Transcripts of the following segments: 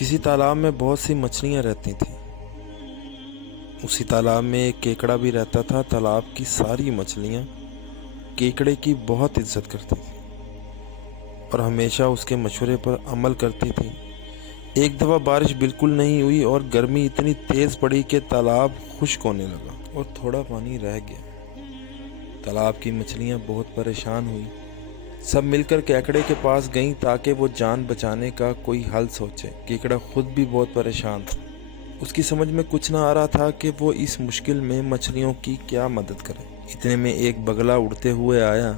किसी तालाब में बहुत सी मछलियाँ रहती थीं। उसी तालाब में एक केकड़ा भी रहता था। तालाब की सारी मछलियाँ केकड़े की बहुत इज्जत करती थी और हमेशा उसके मशवरे पर अमल करती थी। एक दफ़ा बारिश बिल्कुल नहीं हुई और गर्मी इतनी तेज़ पड़ी कि तालाब खुश्क होने लगा और थोड़ा पानी रह गया। तालाब की मछलियाँ बहुत परेशान हुई। सब मिलकर केकड़े के पास गईं ताकि वो जान बचाने का कोई हल सोचे। केकड़ा खुद भी बहुत परेशान था। उसकी समझ में कुछ ना आ रहा था कि वो इस मुश्किल में मछलियों की क्या मदद करे। इतने में एक बगला उड़ते हुए आया।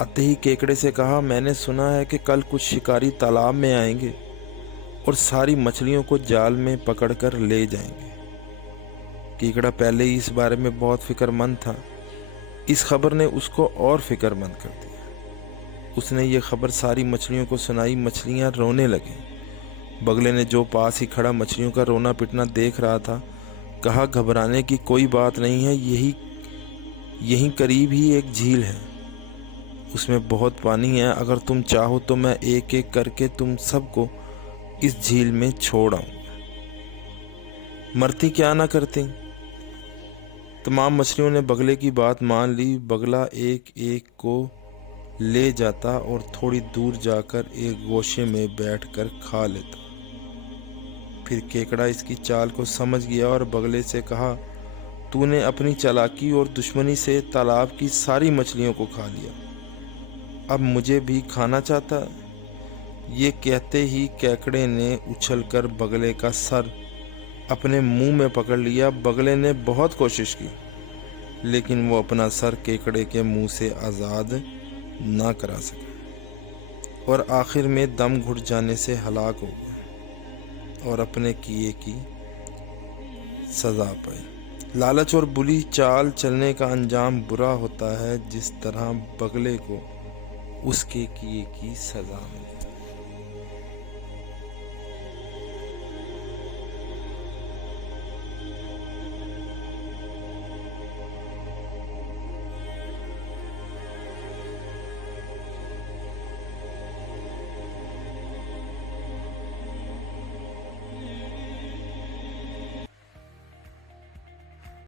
आते ही केकड़े से कहा, मैंने सुना है कि कल कुछ शिकारी तालाब में आएंगे और सारी मछलियों को जाल में पकड़कर ले जाएंगे। केकड़ा पहले ही इस बारे में बहुत फिक्रमंद था। इस खबर ने उसको और फिक्रमंद कर दिया। उसने ये खबर सारी मछलियों को सुनाई। मछलियाँ रोने लगीं। बगले ने, जो पास ही खड़ा मछलियों का रोना पिटना देख रहा था, कहा, घबराने की कोई बात नहीं है। यहीं करीब ही एक झील है। उसमें बहुत पानी है। अगर तुम चाहो तो मैं एक एक करके तुम सबको इस झील में छोड़ आऊंगा। मरती क्या ना करती। तमाम मछलियों ने बगले की बात मान ली। बगला एक एक को ले जाता और थोड़ी दूर जाकर एक गोशे में बैठकर खा लेता। फिर केकड़ा इसकी चाल को समझ गया और बगले से कहा, तूने अपनी चालाकी और दुश्मनी से तालाब की सारी मछलियों को खा लिया। अब मुझे भी खाना चाहता है? ये कहते ही केकड़े ने उछलकर बगले का सर अपने मुंह में पकड़ लिया। बगले ने बहुत कोशिश की, लेकिन वो अपना सर केकड़े के मुंह से आज़ाद ना करा सका और आखिर में दम घुट जाने से हलाक हो गया और अपने किए की सज़ा पाई। लालच और बुरी चाल चलने का अंजाम बुरा होता है, जिस तरह बगले को उसके किए की सज़ा मिली।